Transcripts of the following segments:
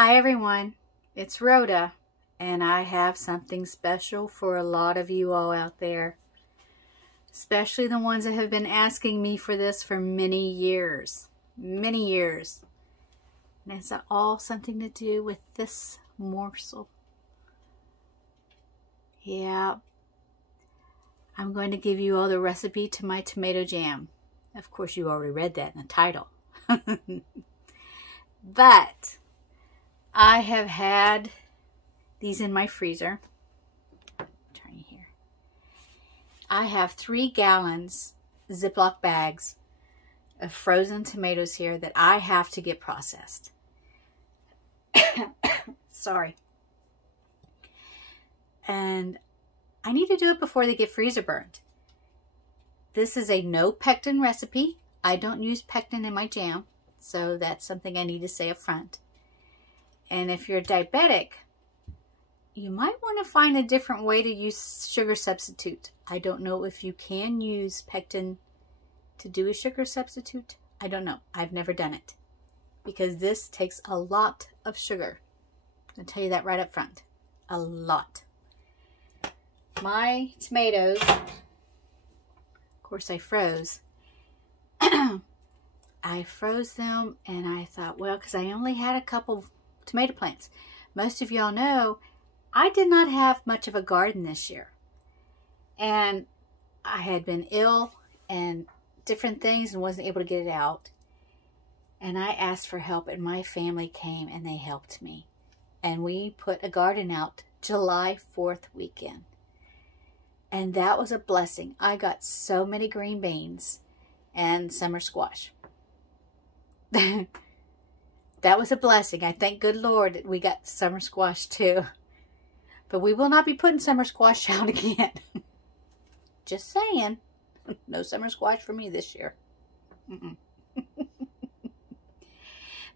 Hi everyone, it's Rhoda, and I have something special for a lot of you all out there, especially the ones that have been asking me for this for many years. And it's all something to do with this morsel. Yeah, I'm going to give you all the recipe to my tomato jam. Of course, you already read that in the title. But I have had these in my freezer. Turn here. I have 3 gallons Ziploc bags of frozen tomatoes here that I have to get processed. Sorry. And I need to do it before they get freezer burned. This is a no pectin recipe. I don't use pectin in my jam, so that's something I need to say up front. And if you're diabetic, you might want to find a different way to use sugar substitute. I don't know if you can use pectin to do a sugar substitute. I don't know. I've never done it because this takes a lot of sugar. I'll tell you that right up front. A lot. My tomatoes, of course I froze. I froze them and I thought, well, because I only had a couple tomato plants. Most of y'all know I did not have much of a garden this year. And I had been ill and different things and wasn't able to get it out. And I asked for help and my family came and they helped me. And we put a garden out July 4th weekend. And that was a blessing. I got so many green beans and summer squash. That was a blessing. I thank good Lord that we got summer squash too. But we will not be putting summer squash out again. Just saying. No summer squash for me this year.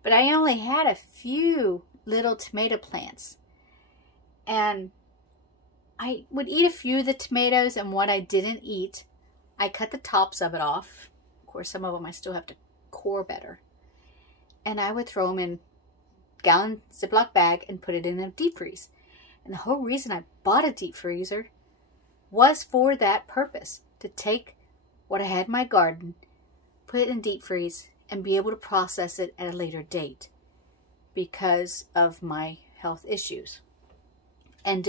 But I only had a few little tomato plants. And I would eat a few of the tomatoes, and what I didn't eat, I cut the tops of it off. Of course, some of them I still have to core better. And I would throw them in a gallon Ziploc bag and put it in a deep freeze. And the whole reason I bought a deep freezer was for that purpose. To take what I had in my garden, put it in deep freeze, and be able to process it at a later date. Because of my health issues. And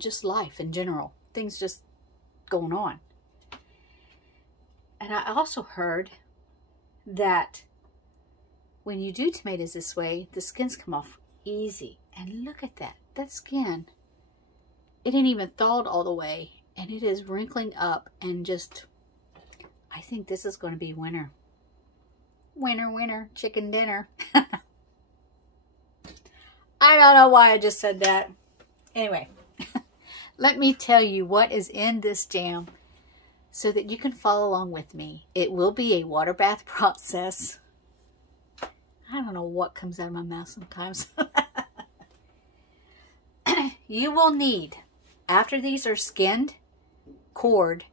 just life in general. Things just going on. And I also heard that when you do tomatoes this way, the skins come off easy. And look at that. That skin, it ain't even thawed all the way. And it is wrinkling up and just, I think this is going to be winter. Winter, chicken dinner. I don't know why I just said that. Anyway, let me tell you what is in this jam so that you can follow along with me. It will be a water bath process. I don't know what comes out of my mouth sometimes. You will need, after these are skinned, cored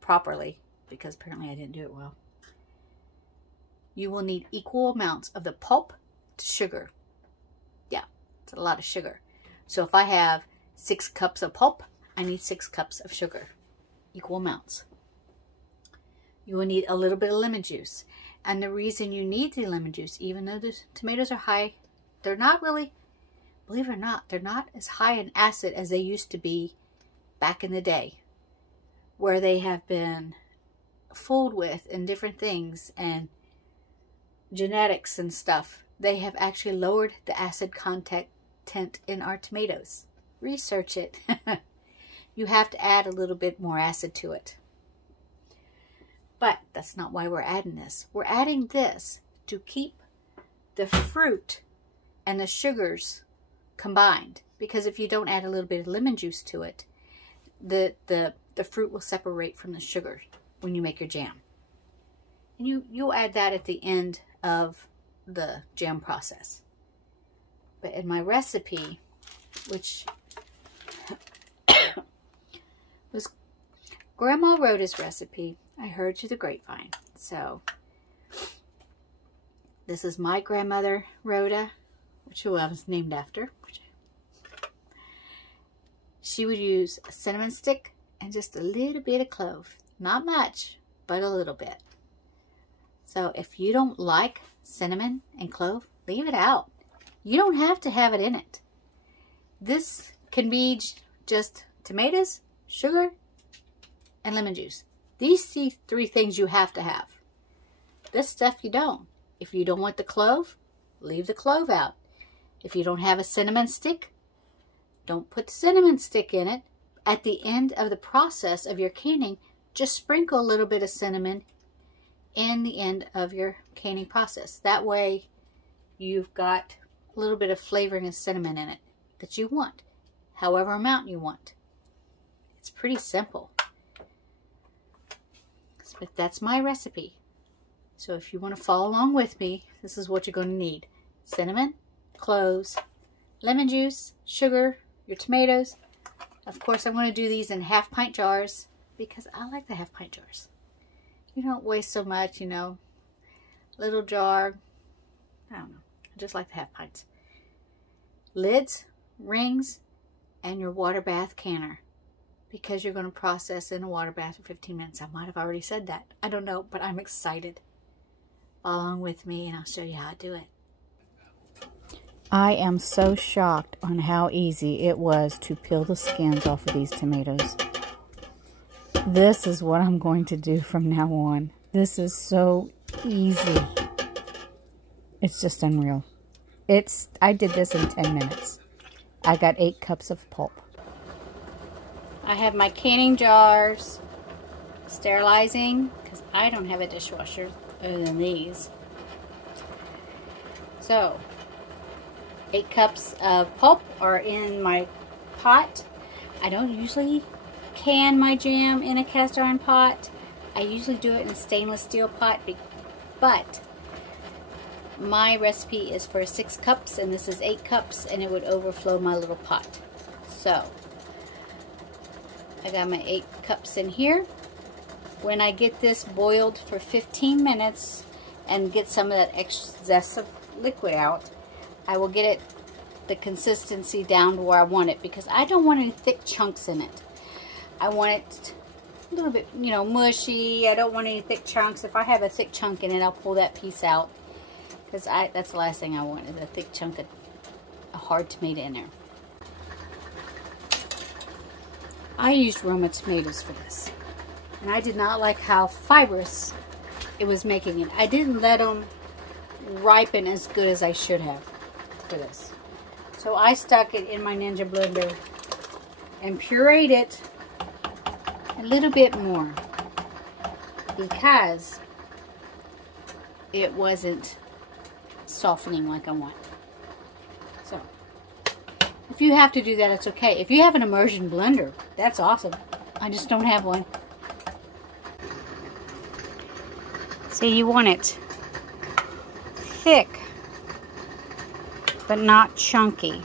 properly, because apparently I didn't do it well, you will need equal amounts of the pulp to sugar. Yeah, it's a lot of sugar. So if I have 6 cups of pulp, I need 6 cups of sugar. Equal amounts. You will need a little bit of lemon juice. And the reason you need the lemon juice, even though the tomatoes are high, they're not really, believe it or not, they're not as high in acid as they used to be back in the day. Where they have been fooled with and different things and genetics and stuff. They have actually lowered the acid content in our tomatoes. Research it. You have to add a little bit more acid to it. But that's not why we're adding this. We're adding this to keep the fruit and the sugars combined. Because if you don't add a little bit of lemon juice to it, the fruit will separate from the sugar when you make your jam. And you'll add that at the end of the jam process. But in my recipe, which was Grandma Rhoda's recipe, I heard through the grapevine. So this is my grandmother, Rhoda, which I was named after, she would use a cinnamon stick and just a little bit of clove. Not much, but a little bit. So if you don't like cinnamon and clove, leave it out. You don't have to have it in it. This can be just tomatoes, sugar, and lemon juice. These three things you have to have. This stuff you don't. If you don't want the clove, leave the clove out. If you don't have a cinnamon stick, don't put the cinnamon stick in it. At the end of the process of your canning, just sprinkle a little bit of cinnamon in the end of your canning process. That way you've got a little bit of flavoring of cinnamon in it that you want, however amount you want. It's pretty simple. But that's my recipe. So if you want to follow along with me, this is what you're going to need. Cinnamon, cloves, lemon juice, sugar, your tomatoes. Of course, I'm going to do these in half-pint jars because I like the half-pint jars. You don't waste so much, you know. Little jar. I don't know. I just like the half-pints. Lids, rings, and your water bath canner. Because you're going to process in a water bath for 15 minutes. I might have already said that. I don't know, but I'm excited. Follow along with me and I'll show you how to do it. I am so shocked on how easy it was to peel the skins off of these tomatoes. This is what I'm going to do from now on. This is so easy. It's just unreal. I did this in 10 minutes. I got 8 cups of pulp. I have my canning jars sterilizing because I don't have a dishwasher other than these. So, 8 cups of pulp are in my pot. I don't usually can my jam in a cast iron pot. I usually do it in a stainless steel pot, but my recipe is for 6 cups and this is 8 cups and it would overflow my little pot. So, I got my 8 cups in here. When I get this boiled for 15 minutes and get some of that excess of liquid out, I will get it the consistency down to where I want it because I don't want any thick chunks in it. I want it a little bit, you know, mushy. I don't want any thick chunks. If I have a thick chunk in it, I'll pull that piece out because that's the last thing I want is a thick chunk of a hard tomato in there. I used Roma tomatoes for this, and I did not like how fibrous it was making it. I didn't let them ripen as good as I should have for this. So I stuck it in my Ninja blender and pureed it a little bit more because it wasn't softening like I want. So if you have to do that, it's okay. If you have an immersion blender, that's awesome. I just don't have one. See, you want it thick, but not chunky.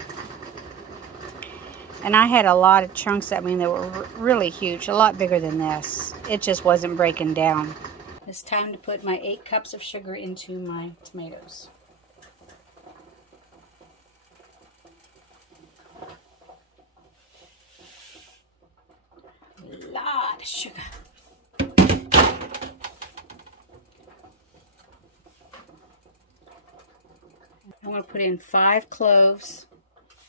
And I had a lot of chunks, I mean, they were really huge, a lot bigger than this. It just wasn't breaking down. It's time to put my 8 cups of sugar into my tomatoes. A lot of sugar. I'm going to put in 5 cloves.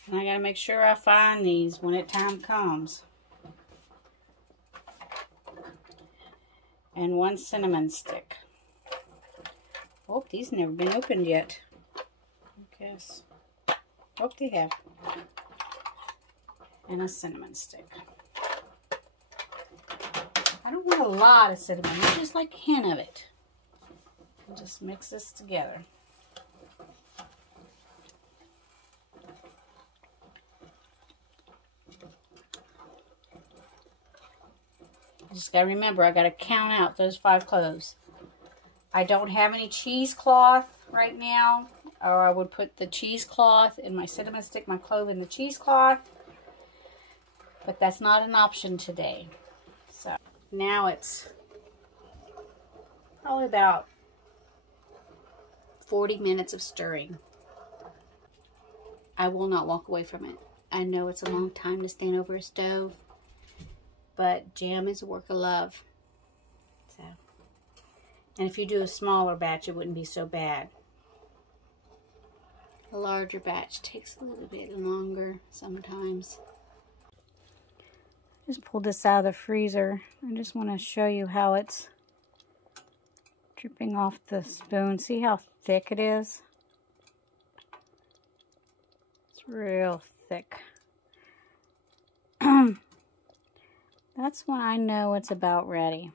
And I got to make sure I find these when the time comes. And 1 cinnamon stick. Oh, these have never been opened yet. I guess. Oh, they have. And a cinnamon stick. I don't want a lot of cinnamon. I just like a hint of it. I'll just mix this together. Just gotta remember, I gotta count out those 5 cloves. I don't have any cheesecloth right now, or I would put the cheesecloth in my cinnamon stick, my clove in the cheesecloth, but that's not an option today. So now it's probably about 40 minutes of stirring. I will not walk away from it. I know it's a long time to stand over a stove, but jam is a work of love. So, and if you do a smaller batch, it wouldn't be so bad. A larger batch takes a little bit longer sometimes. Just pulled this out of the freezer. I just want to show you how it's dripping off the spoon. See how thick it is? It's real thick. That's when I know it's about ready.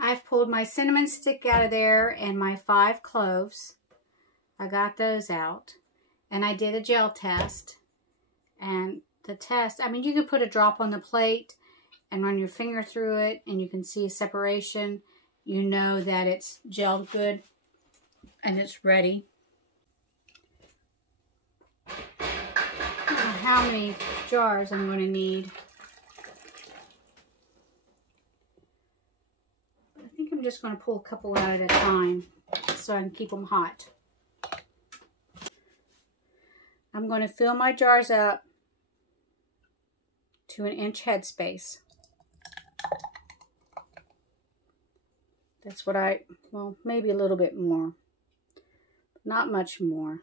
I've pulled my cinnamon stick out of there and my 5 cloves. I got those out. And I did a gel test. And the test, I mean, you can put a drop on the plate and run your finger through it and you can see a separation. You know that it's gelled good and it's ready. I don't know how many jars I'm going to need. I think I'm just going to pull a couple out at a time so I can keep them hot. I'm going to fill my jars up to an inch headspace. That's what well, maybe a little bit more. Not much more.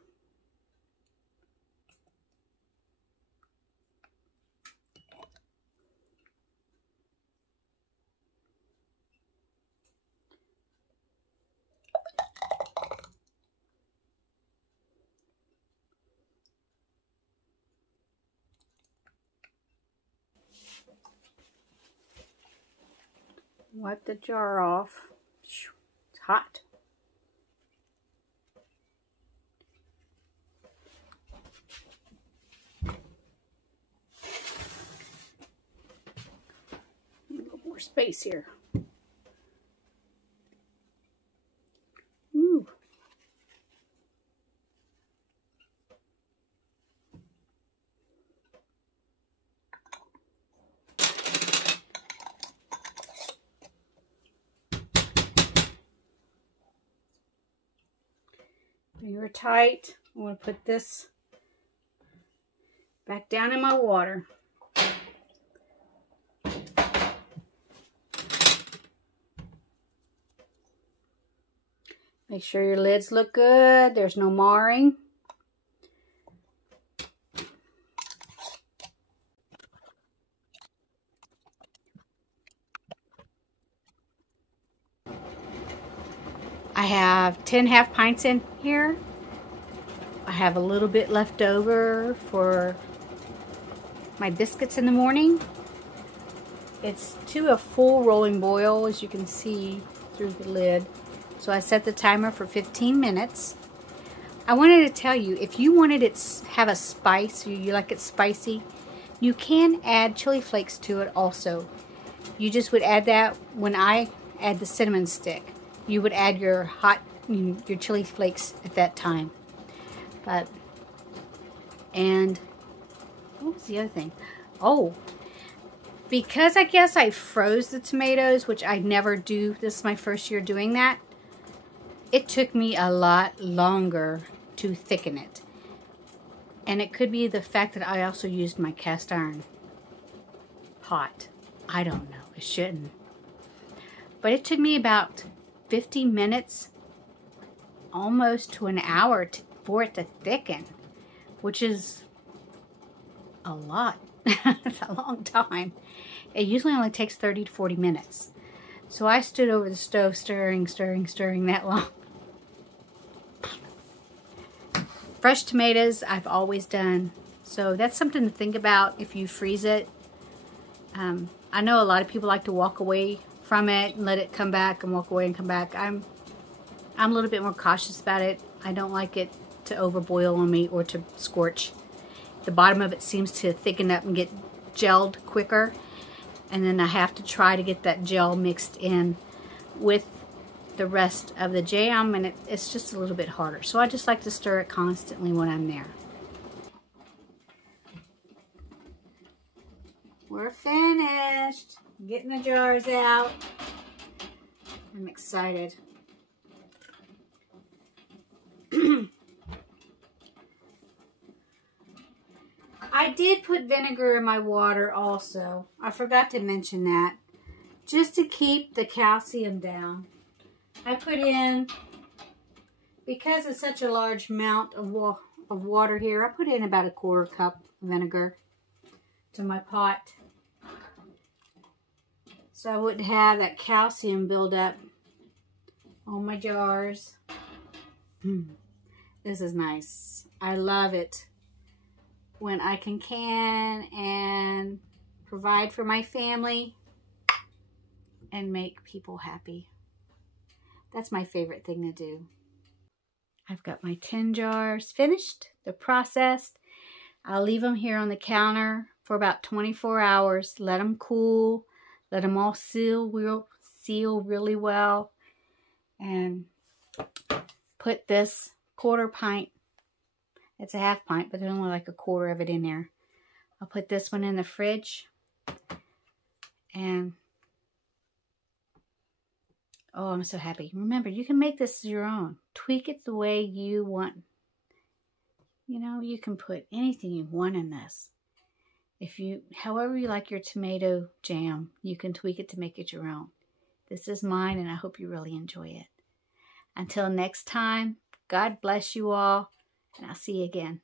Wipe the jar off. It's hot. A little more space here. Ooh. Finger tight. I'm going to put this back down in my water. Make sure your lids look good. There's no marring. I have 10 half pints in here. I have a little bit left over for my biscuits in the morning. It's to a full rolling boil, as you can see through the lid. So I set the timer for 15 minutes. I wanted to tell you, if you wanted it to have a spice, you like it spicy, you can add chili flakes to it also. You just would add that when I add the cinnamon stick. You would add your your chili flakes at that time. And what was the other thing? Oh, because I guess I froze the tomatoes, which I never do. This is my first year doing that. It took me a lot longer to thicken it. And it could be the fact that I also used my cast iron pot. I don't know. It shouldn't. But it took me about 50 minutes, almost to an hour for it to thicken, which is a lot. It's a long time. It usually only takes 30 to 40 minutes. So I stood over the stove stirring that long. Fresh tomatoes I've always done. So that's something to think about if you freeze it. I know a lot of people like to walk away from it and let it come back and walk away and come back. I'm a little bit more cautious about it. I don't like it to overboil on me or to scorch. The bottom of it seems to thicken up and get gelled quicker. And then I have to try to get that gel mixed in with the rest of the jam, and it's just a little bit harder. So I just like to stir it constantly when I'm there. We're finished. Getting the jars out. I'm excited. I did put vinegar in my water also. I forgot to mention that. Just to keep the calcium down. I put in, because it's such a large amount of water here, I put in about a 1/4 cup of vinegar to my pot. So I wouldn't have that calcium build up on my jars. This is nice. I love it when I can and provide for my family and make people happy. That's my favorite thing to do. I've got my 10 jars finished. They're processed. I'll leave them here on the counter for about 24 hours. Let them cool. Let them all seal really well. And put this 1/4 pint. It's a 1/2 pint, but there's only like 1/4 of it in there. I'll put this one in the fridge. And oh, I'm so happy. Remember, you can make this your own. Tweak it the way you want. You know, you can put anything you want in this. However you like your tomato jam, you can tweak it to make it your own. This is mine, and I hope you really enjoy it. Until next time, God bless you all, and I'll see you again.